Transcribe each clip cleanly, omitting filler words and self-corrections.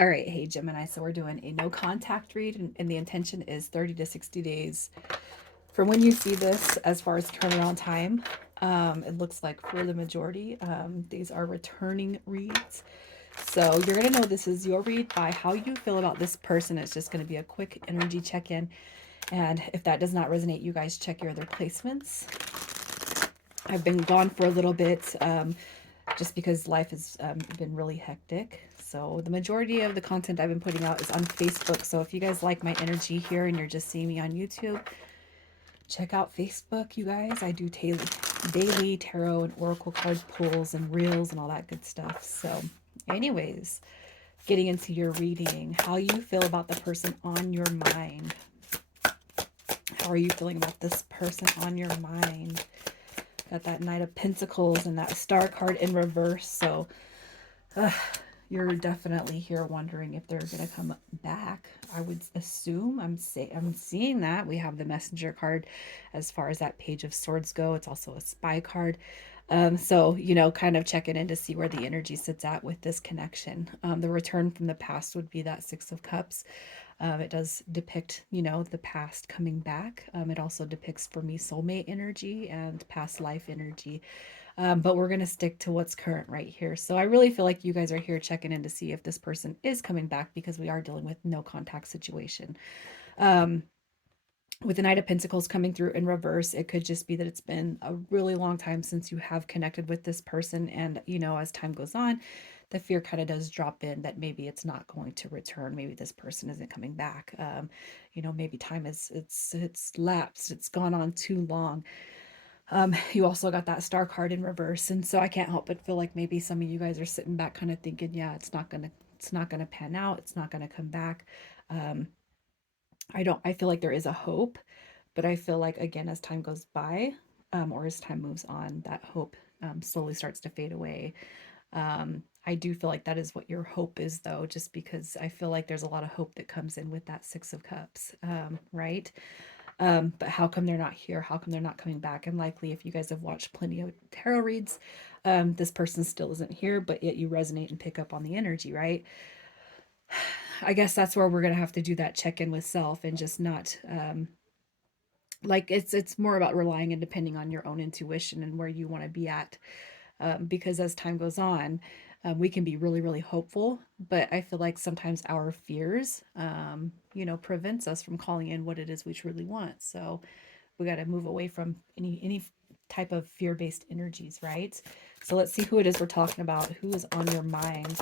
All right, hey Gemini, so we're doing a no contact read, and the intention is 30 to 60 days from when you see this as far as turnaround time. It looks like for the majority, these are returning reads. So you're going to know this is your read by how you feel about this person. It's just going to be a quick energy check in. And if that does not resonate, you guys check your other placements. I've been gone for a little bit just because life has been really hectic. So the majority of the content I've been putting out is on Facebook. So if you guys like my energy here and you're just seeing me on YouTube, check out Facebook, you guys. I do daily tarot and oracle card pulls and reels and all that good stuff. So anyways, getting into your reading, how you feel about the person on your mind. How are you feeling about this person on your mind? Got that Knight of Pentacles and that Star card in reverse. So you're definitely here wondering if they're going to come back. I would assume I'm seeing that we have the Messenger card as far as that Page of Swords go. It's also a spy card. So, kind of checking in to see where the energy sits at with this connection. The return from the past would be that Six of Cups. It does depict, the past coming back. It also depicts for me soulmate energy and past life energy. But we're going to stick to what's current right here. So I really feel like you guys are here checking in to see if this person is coming back because we are dealing with no contact situation. With the Knight of Pentacles coming through in reverse, it could just be that it's been a really long time since you have connected with this person. And, as time goes on, the fear kind of does drop in that maybe it's not going to return. Maybe this person isn't coming back. Maybe time it's lapsed. It's gone on too long. You also got that Star card in reverse. And so I can't help but feel like maybe some of you guys are sitting back kind of thinking, yeah, it's not gonna pan out. It's not gonna come back. Um, I feel like there is a hope, but I feel like, again, as time goes by, or as time moves on, that hope slowly starts to fade away. I do feel like that is what your hope is, though, just because I feel like there's a lot of hope that comes in with that Six of Cups, right? But how come they're not here? How come they're not coming back? And likely, if you guys have watched plenty of tarot reads, this person still isn't here, but yet you resonate and pick up on the energy, right? I guess that's where we're gonna have to do that check in with self and just not like it's more about relying and depending on your own intuition and where you want to be at, because as time goes on, we can be really really hopeful, but I feel like sometimes our fears prevents us from calling in what it is we truly want. So we got to move away from any type of fear-based energies, right? So let's see who it is we're talking about, who is on your mind.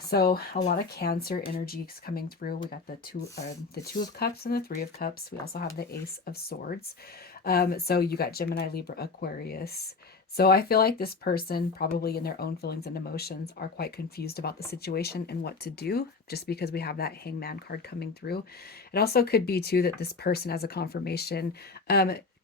So a lot of Cancer energies coming through. We got the Two of Cups and the Three of Cups. We also have the Ace of Swords. So you got Gemini, Libra, Aquarius. So I feel like this person, probably in their own feelings and emotions, are quite confused about the situation and what to do, just because we have that Hangman card coming through. It also could be too that this person, as a confirmation,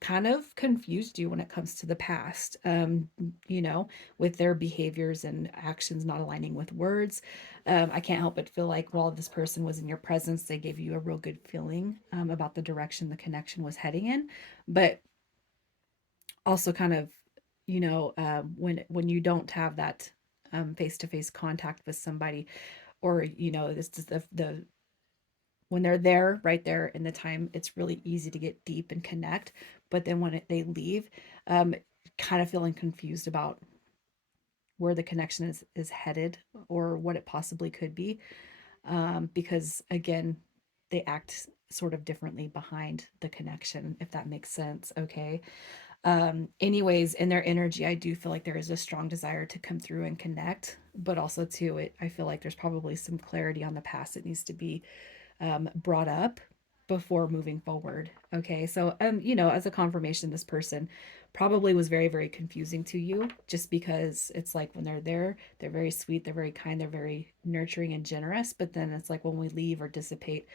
kind of confused you when it comes to the past, with their behaviors and actions not aligning with words. I can't help but feel like while this person was in your presence, they gave you a real good feeling about the direction the connection was heading in. But also kind of, when you don't have that face to face contact with somebody, or this is the when they're there, right there in the time, it's really easy to get deep and connect. But then when they leave, um, kind of feeling confused about where the connection is headed or what it possibly could be, because again, they act sort of differently behind the connection, if that makes sense. Okay. Anyways, in their energy, I do feel like there is a strong desire to come through and connect, but also too, I feel like there's probably some clarity on the past that needs to be brought up before moving forward. Okay, so as a confirmation, this person probably was very, very confusing to you, just because it's like when they're there, they're very sweet, they're very kind, they're very nurturing and generous. But then it's like when we leave or dissipate,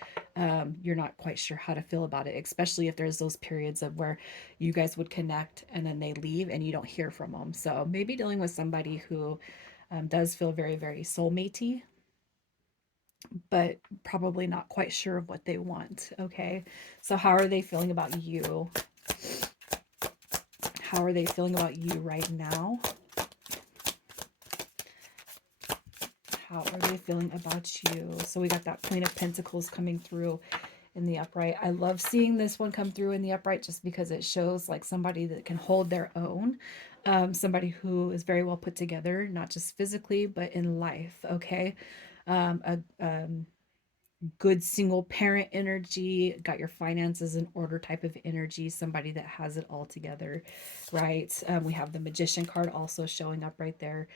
you're not quite sure how to feel about it, especially if there's those periods of where you guys would connect and then they leave and you don't hear from them. So maybe dealing with somebody who does feel very, very soulmatey, but probably not quite sure of what they want. Okay. So, how are they feeling about you? How are they feeling about you right now? How are they feeling about you? So we got that Queen of Pentacles coming through in the upright. I love seeing this one come through in the upright just because it shows like somebody that can hold their own, somebody who is very well put together, not just physically, but in life. Okay. A good single parent energy, got your finances in order type of energy, somebody that has it all together, right? We have the Magician card also showing up right there.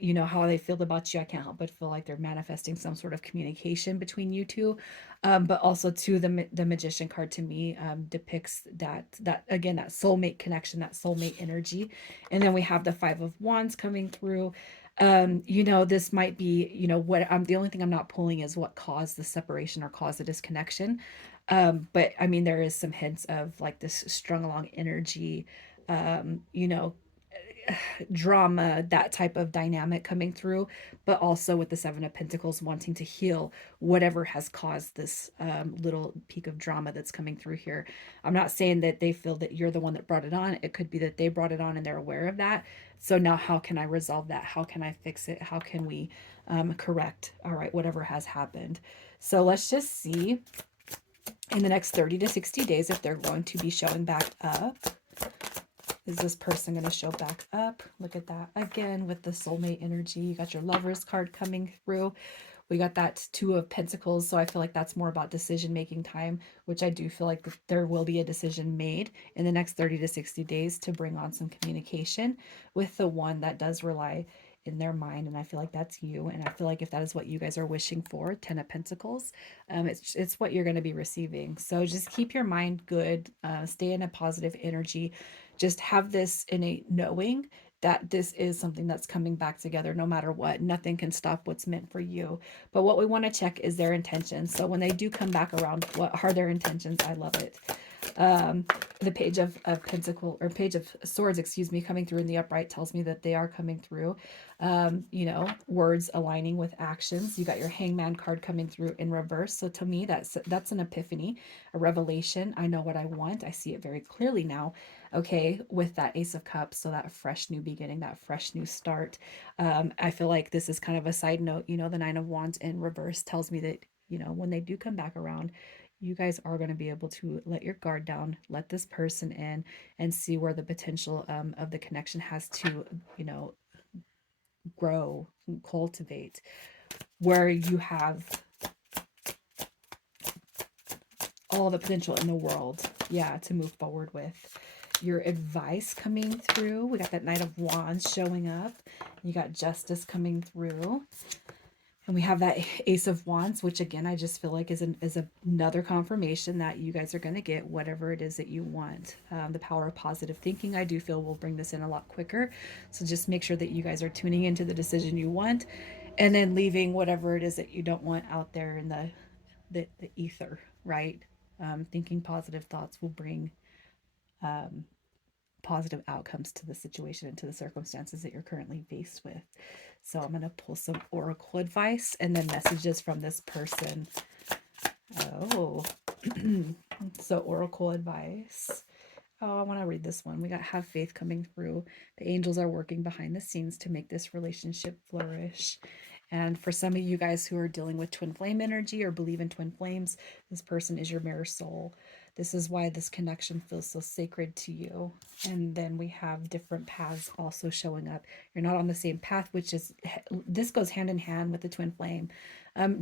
You know how they feel about you. I can't help but feel like they're manifesting some sort of communication between you two. But also too, the Magician card to me depicts that again, that soulmate connection, that soulmate energy. And then we have the Five of Wands coming through. You know, this might be, you know, what I'm the only thing I'm not pulling is what caused the separation or caused the disconnection. But I mean, there is some hints of like this strung along energy, you know, drama, that type of dynamic coming through, but also with the Seven of Pentacles wanting to heal whatever has caused this little peak of drama that's coming through here. I'm not saying that they feel that you're the one that brought it on. It could be that they brought it on and they're aware of that. So now, how can I resolve that? How can I fix it? How can we correct, all right, whatever has happened? So let's just see in the next 30 to 60 days if they're going to be showing back up. Is this person going to show back up? Look at that. Again, with the soulmate energy, you got your Lovers card coming through. We got that Two of Pentacles, so I feel like that's more about decision-making time, which I do feel like there will be a decision made in the next 30 to 60 days to bring on some communication with the one that does rely in their mind, and I feel like that's you. And I feel like if that is what you guys are wishing for, Ten of Pentacles, it's what you're going to be receiving. So just keep your mind good, stay in a positive energy, just have this innate knowing that this is something that's coming back together no matter what. Nothing can stop what's meant for you. But what we want to check is their intentions. So when they do come back around, what are their intentions? I love it. The Page of Pentacle, or Page of Swords, excuse me, coming through in the upright tells me that they are coming through. You know, words aligning with actions. You got your Hangman card coming through in reverse. So to me, that's an epiphany, a revelation. I know what I want. I see it very clearly now. Okay, with that Ace of Cups, so that fresh new beginning, that fresh new start. I feel like this is kind of a side note. You know, the Nine of Wands in reverse tells me that, you know, when they do come back around, you guys are going to be able to let your guard down, let this person in, and see where the potential of the connection has to, you know, grow, cultivate, where you have all the potential in the world, yeah, to move forward with. Your advice coming through. We got that Knight of Wands showing up. You got Justice coming through. And we have that Ace of Wands, which again, I just feel like is another confirmation that you guys are going to get whatever it is that you want. The power of positive thinking, I do feel, will bring this in a lot quicker. So just make sure that you guys are tuning into the decision you want, and then leaving whatever it is that you don't want out there in the ether, right? Thinking positive thoughts will bring um, positive outcomes to the situation and to the circumstances that you're currently faced with. So I'm going to pull some oracle advice and then messages from this person. Oh, so oracle advice. Oh, I want to read this one. We got have faith coming through. The angels are working behind the scenes to make this relationship flourish. And for some of you guys who are dealing with twin flame energy or believe in twin flames, this person is your mirror soul. This is why this connection feels so sacred to you. And then we have different paths also showing up. You're not on the same path, which is, this goes hand in hand with the twin flame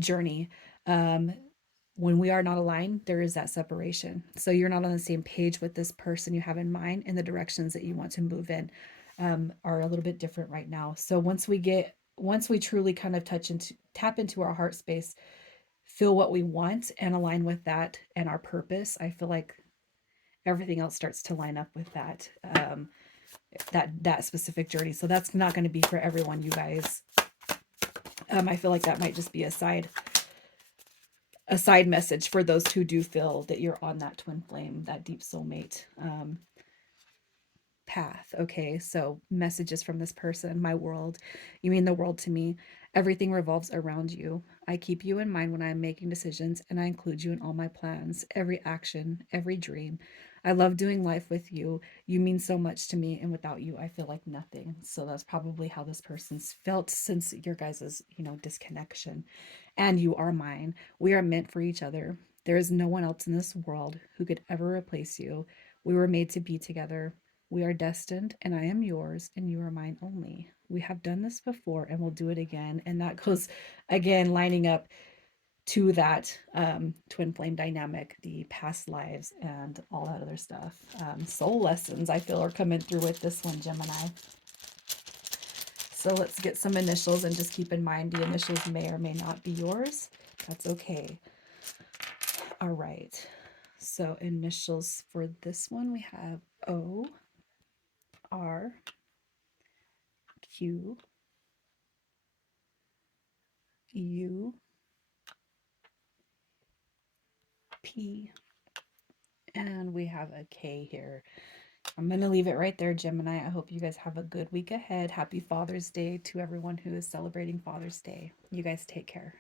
journey. When we are not aligned, there is that separation. So you're not on the same page with this person you have in mind, and the directions that you want to move in are a little bit different right now. So once we truly kind of tap into our heart space, feel what we want and align with that and our purpose, I feel like everything else starts to line up with that specific journey. So that's not going to be for everyone, you guys. I feel like that might just be a side message for those who do feel that you're on that twin flame, that deep soulmate path. Okay, so messages from this person. My world, you mean the world to me. Everything revolves around you. I keep you in mind when I'm making decisions, and I include you in all my plans, every action, every dream. I love doing life with you. You mean so much to me, and without you, I feel like nothing. So that's probably how this person's felt since your guys's, disconnection. And you are mine. We are meant for each other. There is no one else in this world who could ever replace you. We were made to be together. We are destined, and I am yours, and you are mine only. We have done this before, and we'll do it again. And that goes again, lining up to that twin flame dynamic, the past lives, and all that other stuff. Soul lessons, I feel, are coming through with this one, Gemini. So let's get some initials, and just keep in mind the initials may or may not be yours. That's okay. All right. So initials for this one, we have O, R, Q, U, P, and we have a K here. I'm going to leave it right there, Gemini. I hope you guys have a good week ahead. Happy Father's Day to everyone who is celebrating Father's Day. You guys take care.